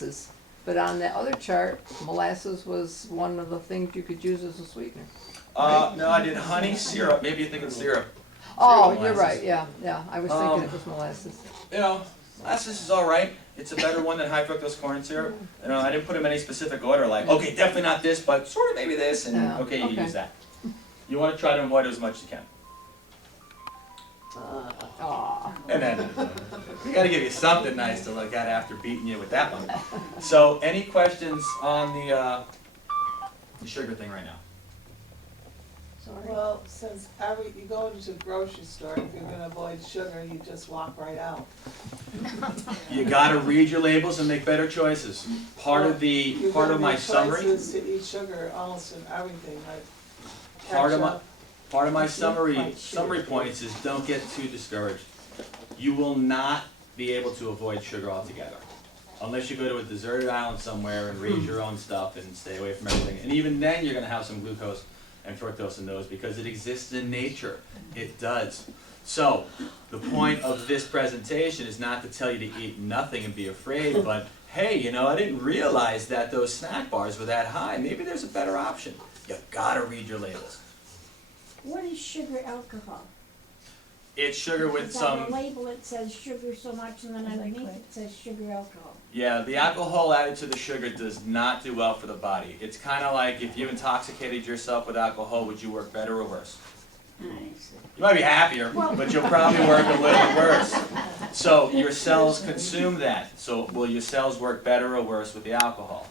molasses. But on the other chart, molasses was one of the things you could use as a sweetener. No, I did honey syrup. Maybe you're thinking syrup. Oh, Syrup you're molasses. right, yeah, I was thinking it was molasses. You know, molasses is all right. It's a better one than high fructose corn syrup. You know, I didn't put them in any specific order, like, okay, definitely not this, but sort of maybe this, and Yeah, okay, you okay. use that. You want to try to avoid it as much as you can. Aw. And then, we got to give you something nice to look at after beating you with that one. So, any questions on the sugar thing right now? Well, since you go into the grocery store, if you're gonna avoid sugar, you just walk right out. You got to read your labels and make better choices. Part of my summary. Choices to eat sugar almost in everything, like Part of my summary Like sugar. points is don't get too discouraged. You will not be able to avoid sugar altogether. Unless you go to a deserted island somewhere and raise your own stuff and stay away from everything. And even then you're going to have some glucose and fructose in those because it exists in nature. It does. So, the point of this presentation is not to tell you to eat nothing and be afraid, but hey, you know, I didn't realize that those snack bars were that high. Maybe there's a better option. You gotta read your labels. What is sugar alcohol? It's sugar with Because on the some, label it says sugar so much and then underneath it says sugar alcohol. yeah, the alcohol added to the sugar does not do well for the body. It's kind of like if you intoxicated yourself with alcohol, would you work better or worse? I see. You might be happier, but you'll probably work a little worse. So your cells consume that. So will your cells work better or worse with the alcohol?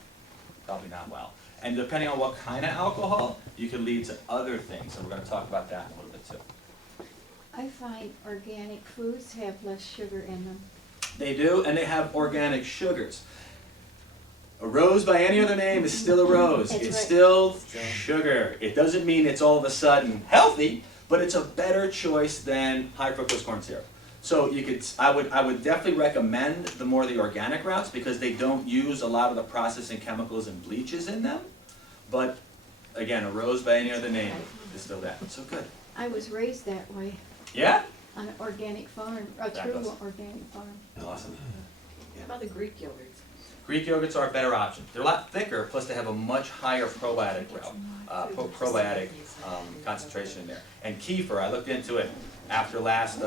Probably not well. And depending on what kind of alcohol, you can lead to other things. And we're going to talk about that in a little bit too. I find organic foods have less sugar in them. They do, and they have organic sugars. A rose by any other name is still a rose. That's It's right. still sugar. It doesn't mean it's all of a sudden healthy, but it's a better choice than high fructose corn syrup. So you could, I would definitely recommend the more the organic routes because they don't use a lot of the processing chemicals and bleaches in them. But again, a rose by any other name is still that. So good. I was raised that way Yeah? on an organic farm, a true Fabulous. organic farm. Awesome. What about the Greek yogurts? Greek yogurts are a better option. They're a lot thicker, plus they have a much higher probiotic concentration in there. And kefir, I looked into it after last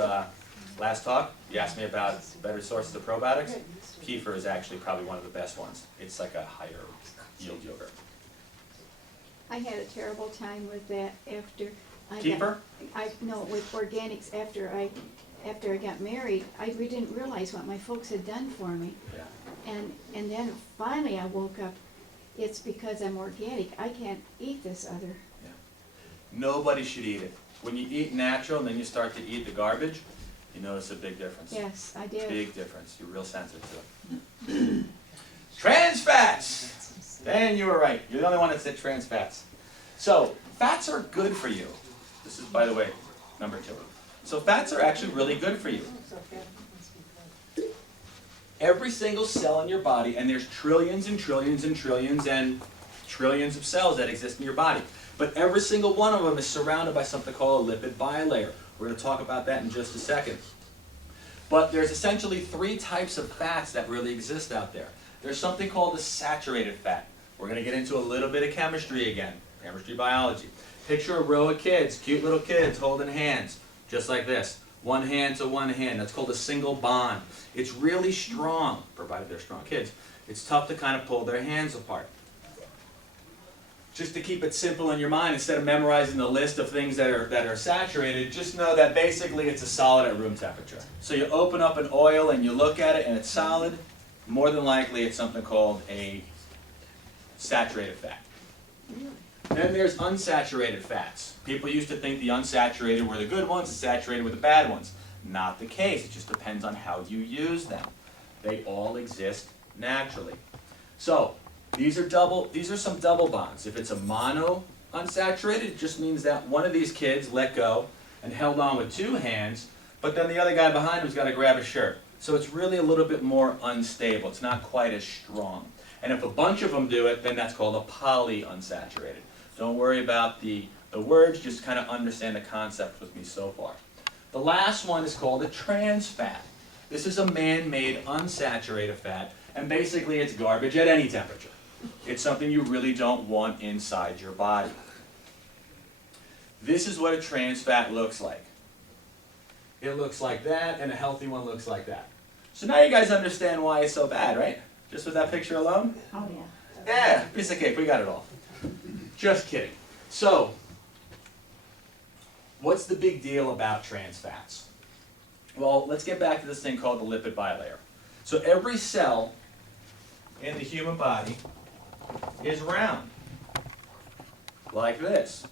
talk. You asked me about better sources of probiotics. Kefir is actually probably one of the best ones. It's like a higher yield yogurt. I had a terrible time with that after I Kefir? No, with organics after I got married. We didn't realize what my folks had done for me. Yeah. And then finally I woke up, it's because I'm organic. I can't eat this other. Nobody should eat it. When you eat natural and then you start to eat the garbage, you notice a big difference. Yes, I did. Big difference. You're real sensitive to it. Trans fats! Dan, you were right. You're the only one that said trans fats. So, fats are good for you. This is, by the way, number 2. So fats are actually really good for you. Every single cell in your body, and there's trillions and trillions and trillions and trillions of cells that exist in your body. But every single one of them is surrounded by something called a lipid bilayer. We're going to talk about that in just a second. But there's essentially 3 types of fats that really exist out there. There's something called the saturated fat. We're going to get into a little bit of chemistry again, chemistry biology. Picture a row of kids, cute little kids holding hands, just like this. One hand to one hand. That's called a single bond. It's really strong, provided they're strong kids. It's tough to kind of pull their hands apart. Just to keep it simple in your mind, instead of memorizing the list of things that are saturated, just know that basically it's a solid at room temperature. So you open up an oil and you look at it and it's solid, more than likely it's something called a saturated fat. Then there's unsaturated fats. People used to think the unsaturated were the good ones, the saturated were the bad ones. Not the case. It just depends on how you use them. They all exist naturally. So these are some double bonds. If it's a mono unsaturated, it just means that one of these kids let go and held on with 2 hands, but then the other guy behind him's got to grab a shirt. So it's really a little bit more unstable. It's not quite as strong. And if a bunch of them do it, then that's called a polyunsaturated. Don't worry about the words, just kind of understand the concept with me so far. The last one is called a trans fat. This is a man-made unsaturated fat, And basically it's garbage at any temperature. It's something you really don't want inside your body. This is what a trans fat looks like. It looks like that, and a healthy one looks like that. So now you guys understand why it's so bad, right? Just with that picture alone? Oh, yeah. Yeah, piece of cake, we got it all. Just kidding. So, what's the big deal about trans fats? Well, let's get back to this thing called the lipid bilayer. So every cell in the human body is round, like this.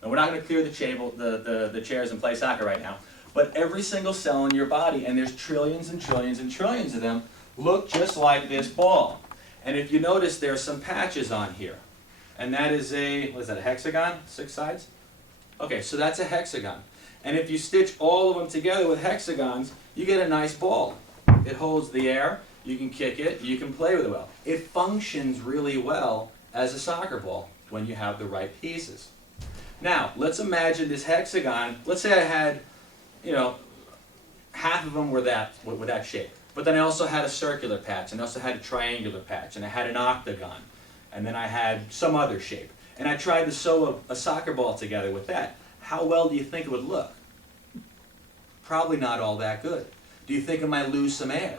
And we're not going to clear the chairs and play soccer right now, but every single cell in your body, and there's trillions and trillions and trillions of them, look just like this ball. And if you notice, there's some patches on here. And that is what is that, a hexagon? 6 sides? Okay, so that's a hexagon. And if you stitch all of them together with hexagons, you get a nice ball. It holds the air, you can kick it, you can play with it well. It functions really well as a soccer ball when you have the right pieces. Now, let's imagine this hexagon. Let's say I had, half of them were with that shape. But then I also had a circular patch, and I also had a triangular patch, and I had an octagon, and then I had some other shape. And I tried to sew a soccer ball together with that. How well do you think it would look? Probably not all that good. Do you think it might lose some air?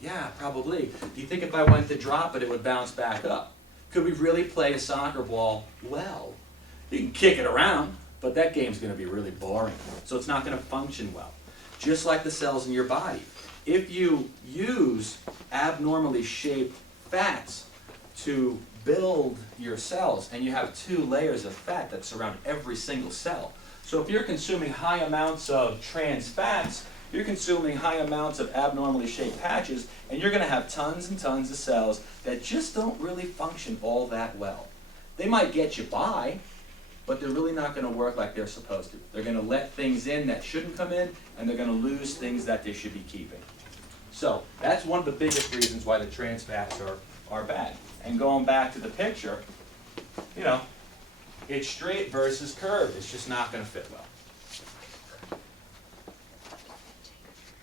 Yeah, probably. Do you think if I went to drop it, it would bounce back up? Could we really play a soccer ball well? You can kick it around, but that game's going to be really boring. So it's not going to function well. Just like the cells in your body. If you use abnormally shaped fats to build your cells, and you have 2 layers of fat that surround every single cell. So if you're consuming high amounts of trans fats, you're consuming high amounts of abnormally shaped patches, and you're going to have tons and tons of cells that just don't really function all that well. They might get you by, but they're really not going to work like they're supposed to. They're going to let things in that shouldn't come in, and they're going to lose things that they should be keeping. So that's one of the biggest reasons why the trans fats are bad. And going back to the picture, it's straight versus curved. It's just not going to fit well.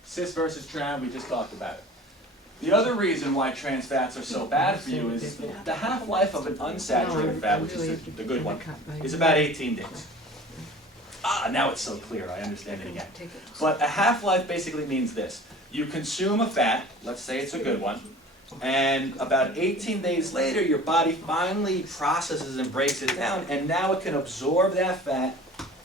Cis versus trans, we just talked about it. The other reason why trans fats are so bad for you is the half-life of an unsaturated fat, which is the good one, is about 18 days. Now it's so clear, I understand it again. But a half-life basically means this. You consume a fat, let's say it's a good one, and about 18 days later, your body finally processes and breaks it down, and now it can absorb that fat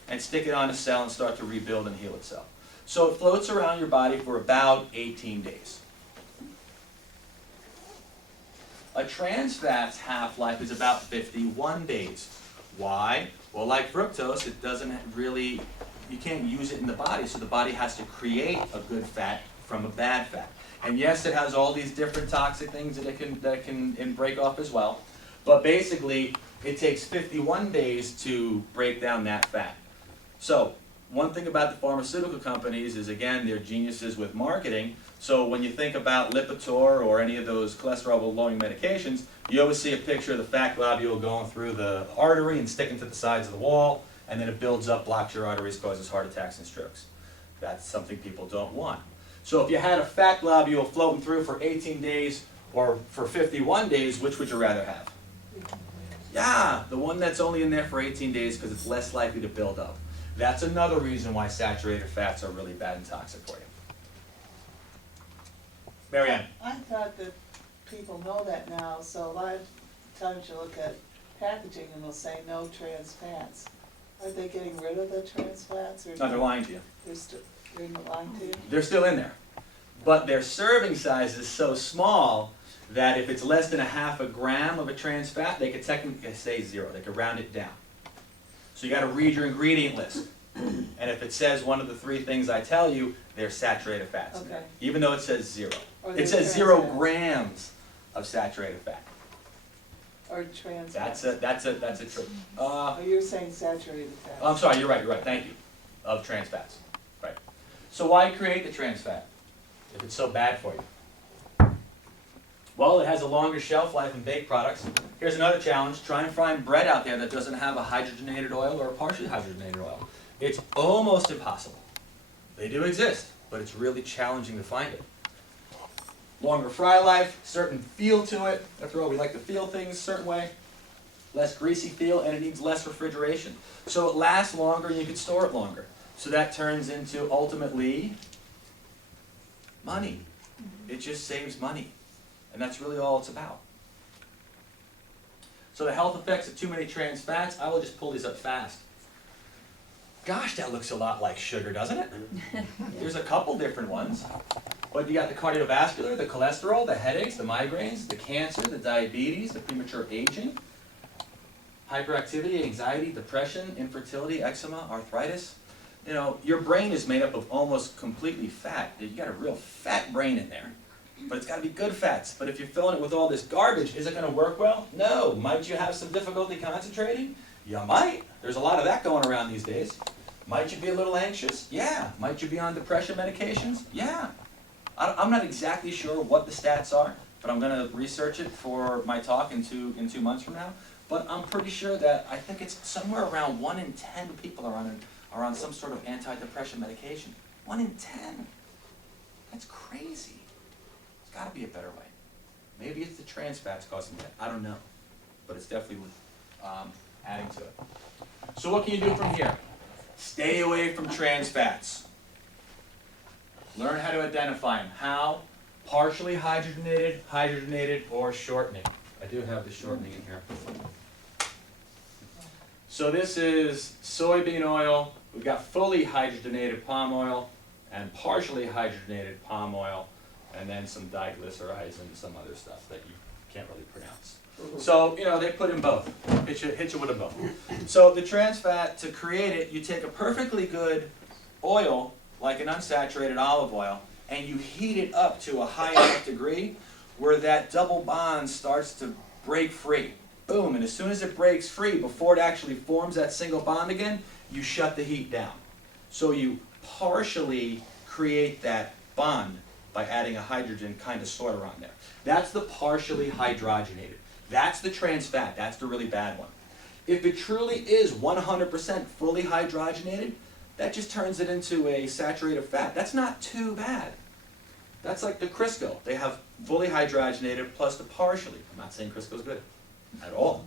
and stick it on a cell and start to rebuild and heal itself. So it floats around your body for about 18 days. A trans fat's half-life is about 51 days. Why? Well, like fructose, it doesn't really, you can't use it in the body, so the body has to create a good fat from a bad fat. And yes, it has all these different toxic things that it can break off as well. But basically, it takes 51 days to break down that fat. So, one thing about the pharmaceutical companies is, again, they're geniuses with marketing. So when you think about Lipitor or any of those cholesterol-lowering medications, you always see a picture of the fat globule going through the artery and sticking to the sides of the wall, and then it builds up, blocks your arteries, causes heart attacks and strokes. That's something people don't want. So if you had a fat globule floating through for 18 days or for 51 days, which would you rather have? Yeah, the one that's only in there for 18 days because it's less likely to build up. That's another reason why saturated fats are really bad and toxic for you. Marianne. I thought that people know that now, so a lot of times you look at packaging and they'll say no trans fats. Are they getting rid of the trans fats? Or No, they're lying to you. They're lying to you? They're still in there. But their serving size is so small that if it's less than 1/2 gram of a trans fat, they could technically say 0. They could round it down. So you got to read your ingredient list. And if it says one of the 3 things I tell you, they're saturated fats. Okay. Even though it says 0. Or It they're says trans 0 fats. grams of saturated fat. Or trans That's fats? a trick. Oh, you're saying saturated fats. I'm sorry, you're right, thank you. Of trans fats. Right. So why create the trans fat if it's so bad for you? Well, it has a longer shelf life in baked products. Here's another challenge. Try and find bread out there that doesn't have a hydrogenated oil or a partially hydrogenated oil. It's almost impossible. They do exist, but it's really challenging to find it. Longer fry life, certain feel to it. After all, we like to feel things a certain way. Less greasy feel, and it needs less refrigeration. So it lasts longer and you can store it longer. So that turns into, ultimately, money. It just saves money. And that's really all it's about. So the health effects of too many trans fats, I will just pull these up fast. Gosh, that looks a lot like sugar, doesn't it? There's a couple different ones. But you got the cardiovascular, the cholesterol, the headaches, the migraines, the cancer, the diabetes, the premature aging, hyperactivity, anxiety, depression, infertility, eczema, arthritis. You know, your brain is made up of almost completely fat. You got a real fat brain in there. But it's got to be good fats. But if you're filling it with all this garbage, is it going to work well? No. Might you have some difficulty concentrating? You might. There's a lot of that going around these days. Might you be a little anxious? Yeah. Might you be on depression medications? Yeah. I'm not exactly sure what the stats are, but I'm going to research it for my talk in 2 months from now. But I'm pretty sure that I think it's somewhere around 1 in 10 people are on some sort of antidepressant medication. 1 in 10. That's crazy. There's got to be a better way. Maybe it's the trans fats causing that. I don't know. But it's definitely adding to it. So what can you do from here? Stay away from trans fats. Learn how to identify them. How? Partially hydrogenated, hydrogenated, or shortening. I do have the shortening in here. So this is soybean oil. We've got fully hydrogenated palm oil and partially hydrogenated palm oil, and then some diglycerides and some other stuff that you can't really pronounce. So, you know, they put in both. Hit you with them both. So the trans fat, to create it, you take a perfectly good oil, like an unsaturated olive oil, and you heat it up to a high enough degree where that double bond starts to break free. Boom, and as soon as it breaks free, before it actually forms that single bond again, you shut the heat down. So you partially create that bond by adding a hydrogen kind of sorter on there. That's the partially hydrogenated. That's the trans fat. That's the really bad one. If it truly is 100% fully hydrogenated, that just turns it into a saturated fat. That's not too bad. That's like the Crisco. They have fully hydrogenated plus the partially. I'm not saying Crisco's good at all.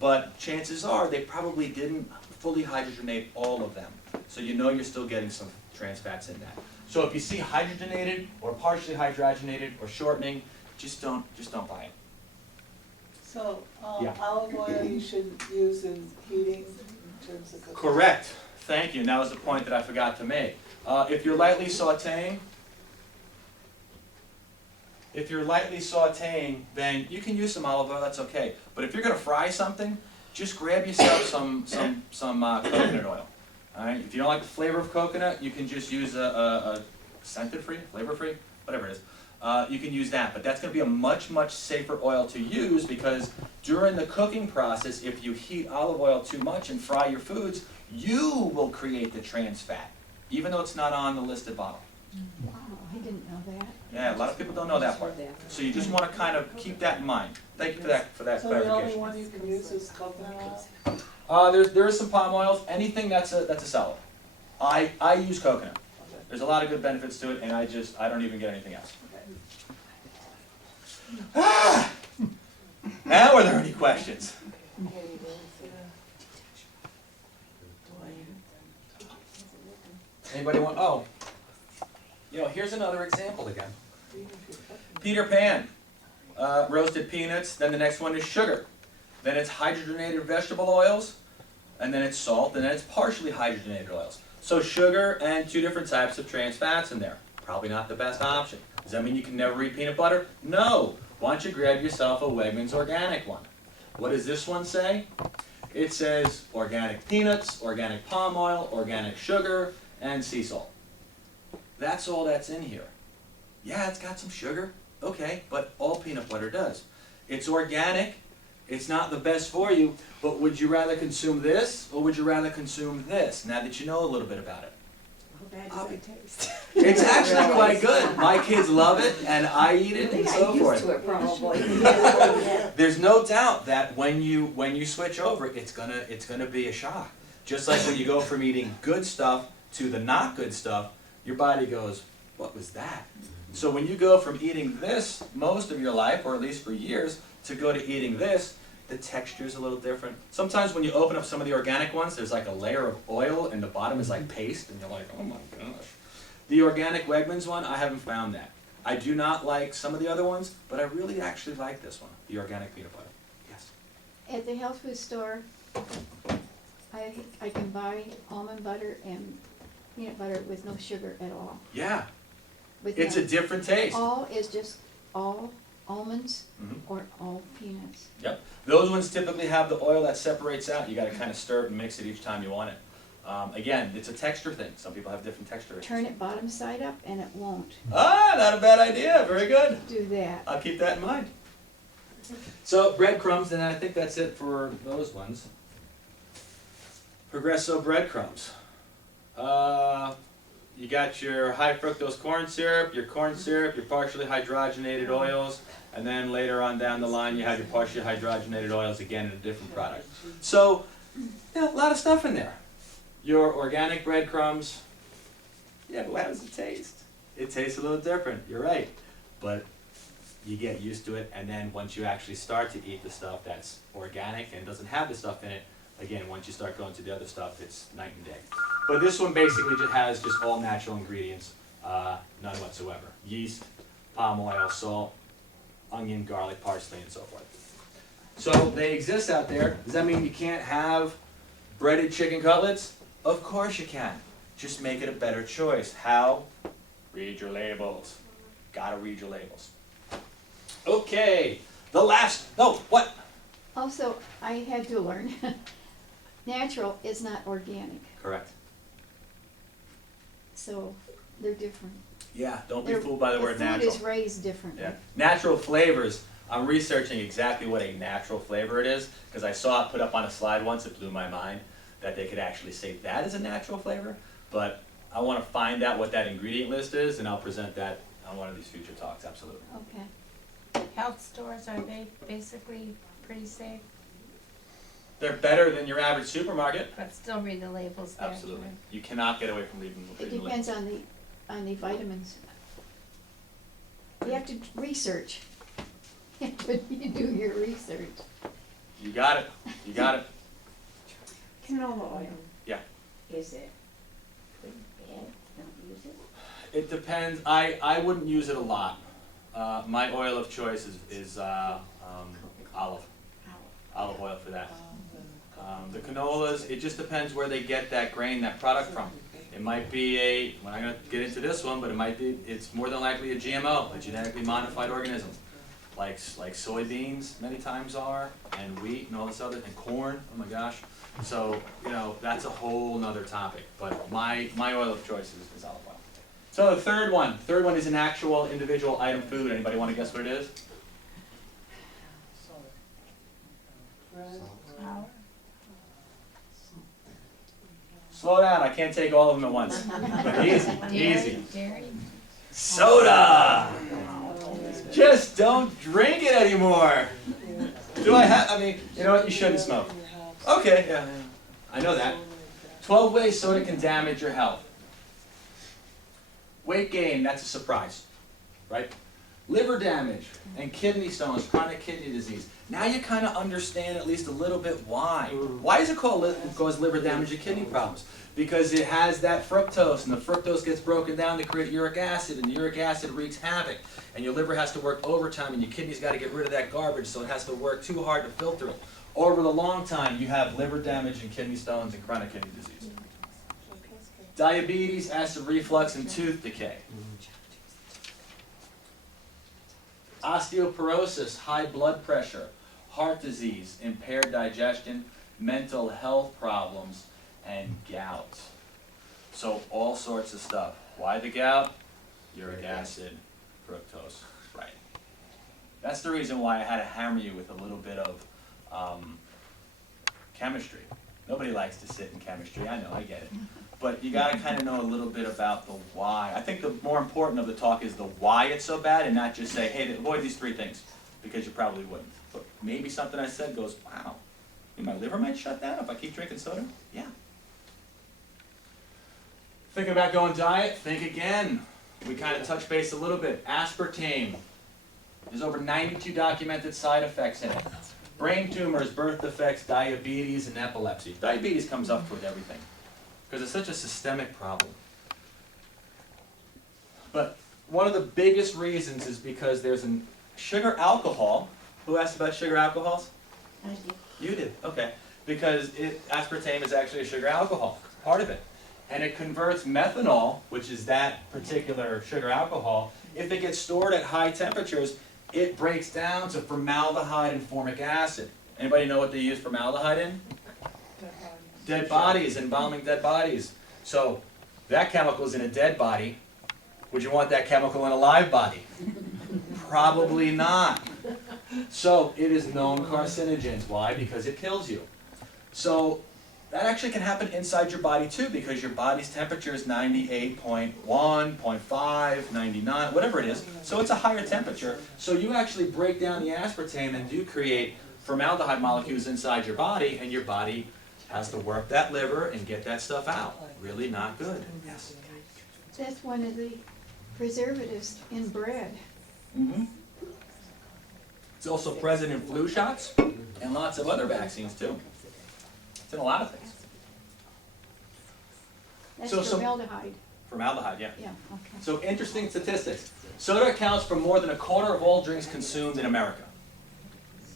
But chances are they probably didn't fully hydrogenate all of them. So you know you're still getting some trans fats in that. So if you see hydrogenated or partially hydrogenated or shortening, just don't buy it. So, Yeah. olive oil you should use in heating in terms of cooking? Correct. Thank you. And that was the point that I forgot to make. If you're lightly sauteing, then you can use some olive oil. That's okay. But if you're going to fry something, just grab yourself some coconut oil. All right. If you don't like the flavor of coconut, you can just use a scented-free, flavor-free, whatever it is. You can use that, but that's going to be a much, much safer oil to use because during the cooking process, if you heat olive oil too much and fry your foods, you will create the trans fat, even though it's not on the listed bottle. Wow, I didn't know that. Yeah, a lot of people don't know that part. So you just want to kind of keep that in mind. Thank you for that So the only clarification. one you can use is coconut oil? There is some palm oils. Anything that's a solid. I use coconut. Okay. There's a lot of good benefits to it, and I don't even get anything else. Ah! Now, are there any questions? Anybody want? Oh, you know, here's another example again. Peter Pan, roasted peanuts. Then the next one is sugar. Then it's hydrogenated vegetable oils, and then it's salt, and then it's partially hydrogenated oils. So sugar and 2 different types of trans fats in there. Probably not the best option. Does that mean you can never eat peanut butter? No. Why don't you grab yourself a Wegmans organic one? What does this one say? It says organic peanuts, organic palm oil, organic sugar, and sea salt. That's all that's in here. Yeah, it's got some sugar. Okay, but all peanut butter does. It's organic. It's not the best for you, but would you rather consume this or would you rather consume this, now that you know a little bit about it? How bad does it taste? It's actually quite good. My kids love it, and I eat it, and so forth. I think I'm used to it probably. There's no doubt that when you switch over, it's gonna be a shock. Just like when you go from eating good stuff to the not good stuff, your body goes, "What was that?" So when you go from eating this most of your life, or at least for years, to go to eating this, the texture is a little different. Sometimes when you open up some of the organic ones, there's like a layer of oil and the bottom is like paste, and you're like, oh my gosh. The organic Wegmans one, I haven't found that. I do not like some of the other ones, but I really actually like this one, the organic peanut butter. Yes. At the health food store, I can buy almond butter and peanut butter with no sugar at all. Yeah, With it's a none. different taste. All is just all almonds Mhm. or all peanuts. Yep. Those ones typically have the oil that separates out. You got to kind of stir it and mix it each time you want it. Again, it's a texture thing. Some people have different texture. Turn it bottom side up and it won't Ah, not a bad idea. Very good. do that. I'll keep that in mind. So breadcrumbs, and I think that's it for those ones. Progresso breadcrumbs. You got your high fructose corn syrup, your partially hydrogenated oils, and then later on down the line you have your partially hydrogenated oils again in a different product. So, yeah, a lot of stuff in there. Your organic breadcrumbs, yeah, but how does it taste? It tastes a little different, you're right. But you get used to it, and then once you actually start to eat the stuff that's organic and doesn't have the stuff in it, again, once you start going to the other stuff, it's night and day. But this one basically just has just all natural ingredients, none whatsoever. Yeast, palm oil, salt, onion, garlic, parsley, and so forth. So they exist out there. Does that mean you can't have breaded chicken cutlets? Of course you can. Just make it a better choice. How? Read your labels. Gotta read your labels. Okay, the last, no, what? Also, I had to learn, natural is not organic, Correct. so they're different. Yeah, don't be fooled by the word The natural. food is raised differently. Yeah. Natural flavors. I'm researching exactly what a natural flavor it is, because I saw it put up on a slide once. It blew my mind that they could actually say that is a natural flavor. But I want to find out what that ingredient list is, and I'll present that on one of these future talks. Absolutely. Okay. Health stores, are they basically pretty safe? They're better than your average supermarket. But still read the labels there. Absolutely. You cannot get away from reading It the depends labels. on the vitamins. You have to research. When you do your research. You got it. You got it. Canola oil. Yeah. Is it good, bad, don't use it? It depends. I wouldn't use it a lot. My oil of choice is olive oil for that. The canolas, it just depends where they get that grain, that product from. It might be I'm not going to get into this one, but it's more than likely a GMO, a genetically modified organism. Like soybeans many times are, and wheat and all this other, and corn, oh my gosh. So, that's a whole nother topic, but my oil of choice is olive oil. So the third one is an actual individual item food. Anybody want to guess what it is? Flour? Slow down, I can't take all of them at once. Easy. Dairy? Soda! Just don't drink it anymore. You know what, you shouldn't smoke. Okay, yeah, I know that. 12 ways soda can damage your health. Weight gain, that's a surprise, right? Liver damage and kidney stones, chronic kidney disease. Now you kind of understand at least a little bit why. Why is it cause liver damage and kidney problems? Because it has that fructose, and the fructose gets broken down to create uric acid, and the uric acid wreaks havoc. And your liver has to work overtime, and your kidneys got to get rid of that garbage, so it has to work too hard to filter it. Over the long time, you have liver damage and kidney stones and chronic kidney disease. Diabetes, acid reflux, and tooth decay. Osteoporosis, high blood pressure, heart disease, impaired digestion, mental health problems, and gout. So all sorts of stuff. Why the gout? Uric acid, fructose, right. That's the reason why I had to hammer you with a little bit of chemistry. Nobody likes to sit in chemistry, I know, I get it. But you gotta kind of know a little bit about the why. I think the more important of the talk is the why it's so bad, and not just say, hey, avoid these 3 things, because you probably wouldn't. But maybe something I said goes, wow, my liver might shut down if I keep drinking soda? Yeah. Thinking about going diet? Think again. We kind of touched base a little bit. Aspartame. There's over 92 documented side effects in it. Brain tumors, birth defects, diabetes, and epilepsy. Diabetes comes up with everything because it's such a systemic problem. But one of the biggest reasons is because there's a sugar alcohol. Who asked about sugar alcohols? I did. You did, okay. Because aspartame is actually a sugar alcohol, part of it. And it converts methanol, which is that particular sugar alcohol, if it gets stored at high temperatures, it breaks down to formaldehyde and formic acid. Anybody know what they use formaldehyde in? Dead bodies, embalming dead bodies. So that chemical is in a dead body. Would you want that chemical in a live body? Probably not. So it is known carcinogens. Why? Because it kills you. So that actually can happen inside your body too, because your body's temperature is 98.1, 0.5, 99, whatever it is. So it's a higher temperature. So you actually break down the aspartame and do create formaldehyde molecules inside your body, and your body has to work that liver and get that stuff out. Really not good. Yes. That's one of the preservatives in bread. Mm-hmm. It's also present in flu shots and lots of other vaccines too. It's in a lot of things. That's So some- formaldehyde. Formaldehyde, yeah. Yeah, okay. So interesting statistics. Soda accounts for more than a quarter of all drinks consumed in America.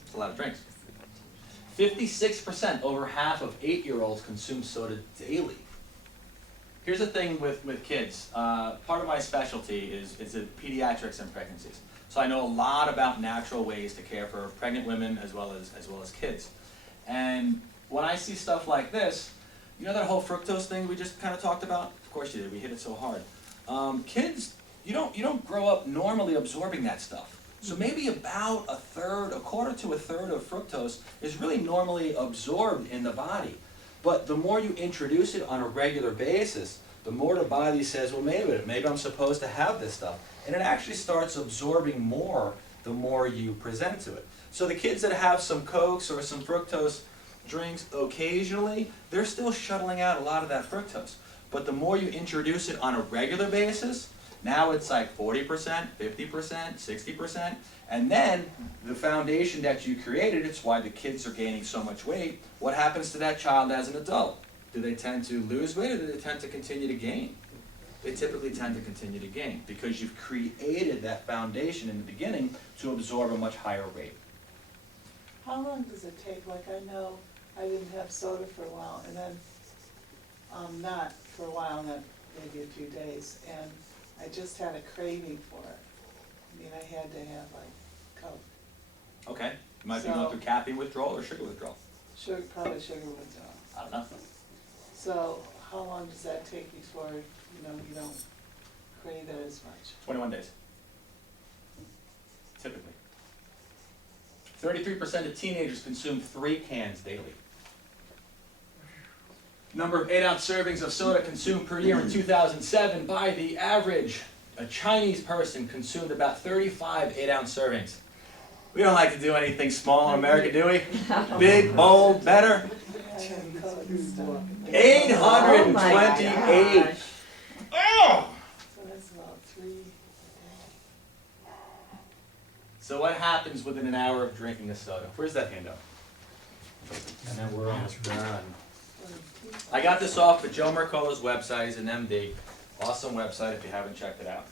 It's a lot of drinks. 56%, over half of 8-year-olds consume soda daily. Here's the thing with kids. Part of my specialty is in pediatrics and pregnancies. So I know a lot about natural ways to care for pregnant women as well as kids. And when I see stuff like this, you know that whole fructose thing we just kind of talked about? Of course you did, we hit it so hard. Kids, you don't grow up normally absorbing that stuff. So maybe about a quarter to a third of fructose is really normally absorbed in the body. But the more you introduce it on a regular basis, the more the body says, well, maybe I'm supposed to have this stuff. And it actually starts absorbing more the more you present to it. So the kids that have some Cokes or some fructose drinks occasionally, they're still shuttling out a lot of that fructose. But the more you introduce it on a regular basis, now it's like 40%, 50%, 60%. And then the foundation that you created, it's why the kids are gaining so much weight. What happens to that child as an adult? Do they tend to lose weight or do they tend to continue to gain? They typically tend to continue to gain because you've created that foundation in the beginning to absorb a much higher rate. How long does it take? Like I know I didn't have soda for a while and then, not for a while, not maybe a few days, and I just had a craving for it. I mean, I had to have like Coke. Okay, you might be going through caffeine withdrawal or sugar withdrawal. Probably sugar withdrawal. I don't know. So how long does that take before, you don't crave it as much? 21 days. Typically. 33% of teenagers consume 3 cans daily. Number of 8-ounce servings of soda consumed per year in 2007 by the average. A Chinese person consumed about 35 8-ounce servings. We don't like to do anything small in America, do we? Big, bold, better. I had Coke and stuff. 828. Oh! So that's about 3. So what happens within an hour of drinking a soda? Where's that handout? And then we're almost done. I got this off of Joe Mercola's website. He's an MD. Awesome website if you haven't checked it out.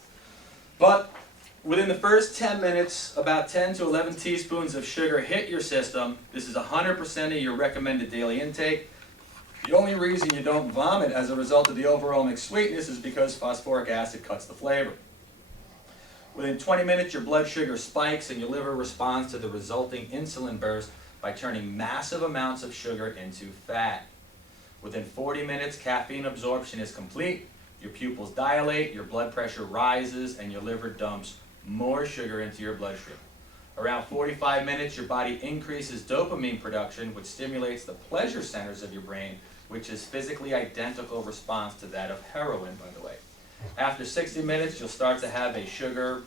But within the first 10 minutes, about 10 to 11 teaspoons of sugar hit your system. This is 100% of your recommended daily intake. The only reason you don't vomit as a result of the overwhelming sweetness is because phosphoric acid cuts the flavor. Within 20 minutes, your blood sugar spikes and your liver responds to the resulting insulin burst by turning massive amounts of sugar into fat. Within 40 minutes, caffeine absorption is complete, your pupils dilate, your blood pressure rises, and your liver dumps more sugar into your bloodstream. Around 45 minutes, your body increases dopamine production, which stimulates the pleasure centers of your brain, which is physically identical response to that of heroin, by the way. After 60 minutes, you'll start to have a sugar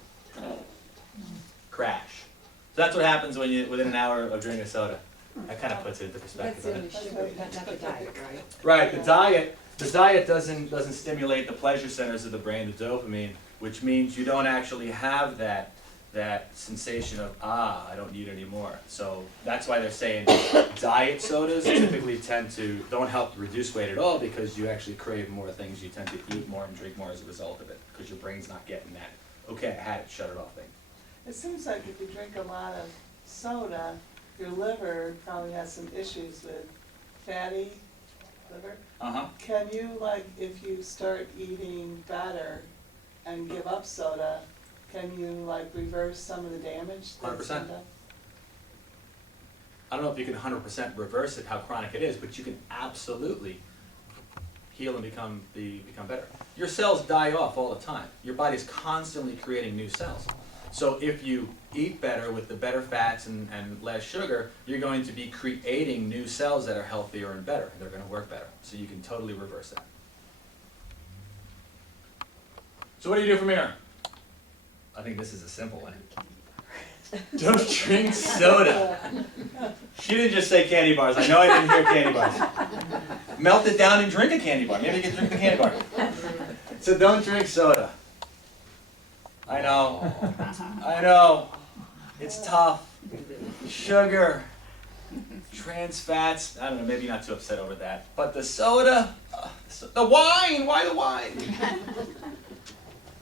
crash. So that's what happens when within an hour of drinking a soda. That kind of puts it into perspective. That's in Right? the sugar, not the diet, right? Right, the diet doesn't stimulate the pleasure centers of the brain, the dopamine. which means you don't actually have that sensation of, I don't need any more. So that's why they're saying diet sodas typically don't help reduce weight at all, because you actually crave more things. You tend to eat more and drink more as a result of it, because your brain's not getting that, okay, I had it, shut it off thing. It seems like if you drink a lot of soda, your liver probably has some issues with fatty liver. Uh-huh. Can you, like, if you start eating better and give up soda, can you, like, reverse some of the damage that's 100%. done? I don't know if you can 100% reverse it, how chronic it is, but you can absolutely heal and become better. Your cells die off all the time. Your body's constantly creating new cells. So if you eat better with the better fats and less sugar, you're going to be creating new cells that are healthier and better. They're going to work better. So you can totally reverse that. So what do you do from here? I think this is a simple one. Don't drink soda. She didn't just say candy bars. I know I didn't hear candy bars. Melt it down and drink a candy bar. Maybe you can drink a candy bar. So don't drink soda. I know. It's tough. Sugar, trans fats. I don't know, maybe you're not too upset over that. But the soda, the wine, why the wine?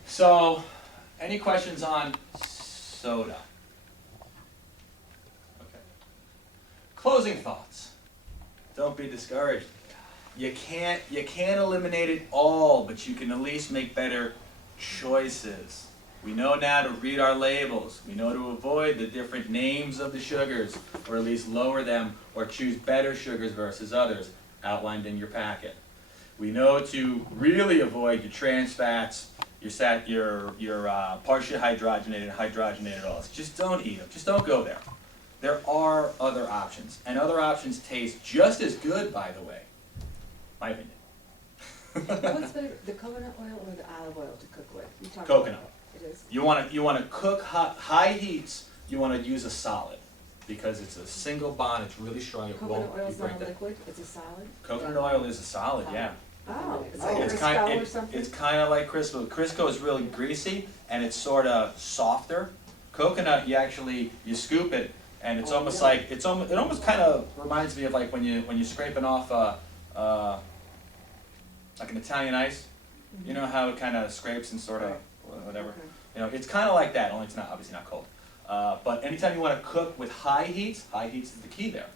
So, any questions on soda? Okay. Closing thoughts. Don't be discouraged. You can't eliminate it all, but you can at least make better choices. We know now to read our labels. We know to avoid the different names of the sugars, or at least lower them, or choose better sugars versus others, outlined in your packet. We know to really avoid your trans fats, your partially hydrogenated and hydrogenated oils. Just don't eat them. Just don't go there. There are other options, and other options taste just as good, by the way. My opinion. What's better, the coconut oil or the olive oil to cook with? You talked Coconut. about it. It is. You want to cook high heats. You want to use a solid, because it's a single bond. It's really strong. It Coconut won't oil is not break a that. liquid, it's a solid? Coconut oil is a solid, yeah. Oh, it's It's like Crisco or something? It's kind of like Crisco. Crisco is really greasy and it's sort of softer. Coconut, you scoop it, and it's almost like it almost kind of reminds me of like when you're scraping off like an Italian ice. You know how it kind of scrapes and sort of whatever. Okay. You know, it's kind of like that. Only it's not obviously not cold. But anytime you want to cook with high heats is the key there.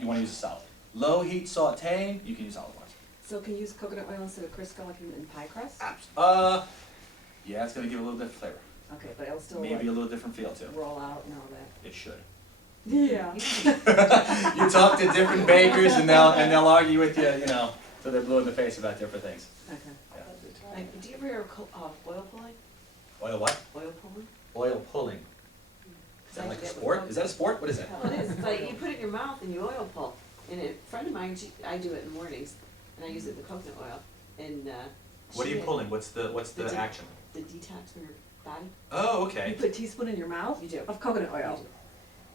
You want to use a solid. Low heat sautéing, you can use olive oil. So can you use coconut oil instead of Crisco like in pie crust? Yeah, it's gonna give a little different flavor. Okay, but it'll still Maybe like a little different feel too. roll out and all that. It should. Yeah. You talk to different bakers and they'll argue with you, till they're blue in the face about different things. Okay. Yeah. Like, do you ever hear of oil pulling? Oil what? Oil pulling? Oil pulling. Is that like a sport? Is that a sport? What is that? Well, it is. It's like you put it in your mouth and you oil pull. And a friend of mine, I do it in the mornings, and I use it with coconut oil. And What are you pulling? What's the action? The detox for your body. Oh, You okay. put a teaspoon in your mouth? You do. Of coconut oil.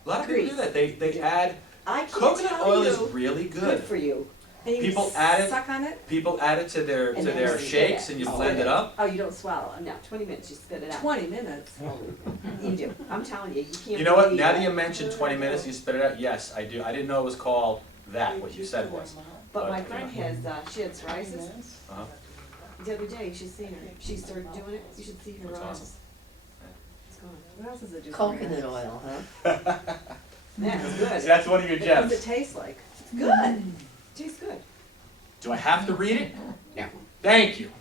A lot of people do that. They add I can't coconut tell oil you. is really Good good. for you. And you People add it- suck on it? People add it to their And then spit shakes it. and you Oh, blend it up. Oh, you don't swallow. No, 20 minutes, you spit it out. 20 minutes. You do. I'm telling you, you can't. You know what? believe Now that it. you mentioned 20 minutes, you spit it out. Yes, I do. I didn't know it was called that. What you said was. But my But, friend has, she had psoriasis. Uh-huh. The other day, you should see her. She started doing it. You should see her That's eyes. awesome. It's gone. What else does it do? for Coconut your eyes? oil, huh? Yeah, it's See, good. that's one of your What does gems. it taste like? It's good. Tastes good. Do I have to read it? No. Thank you.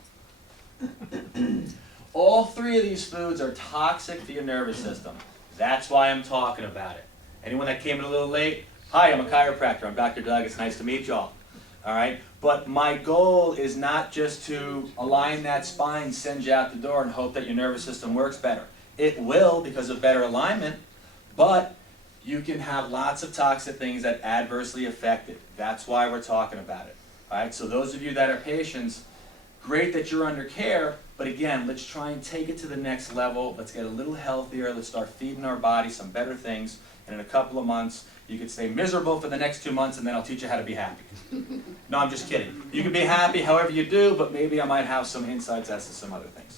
All three of these foods are toxic to your nervous system. That's why I'm talking about it. Anyone that came in a little late, hi, I'm a chiropractor. I'm Dr. Doug. It's nice to meet y'all. All right? But my goal is not just to align that spine, send you out the door, and hope that your nervous system works better. It will because of better alignment, but you can have lots of toxic things that adversely affect it. That's why we're talking about it. All right? So those of you that are patients, great that you're under care, but again, let's try and take it to the next level. Let's get a little healthier. Let's start feeding our body some better things. And in a couple of months, you could stay miserable for the next 2 months, and then I'll teach you how to be happy. No, I'm just kidding. You can be happy however you do, but maybe I might have some insights as to some other things.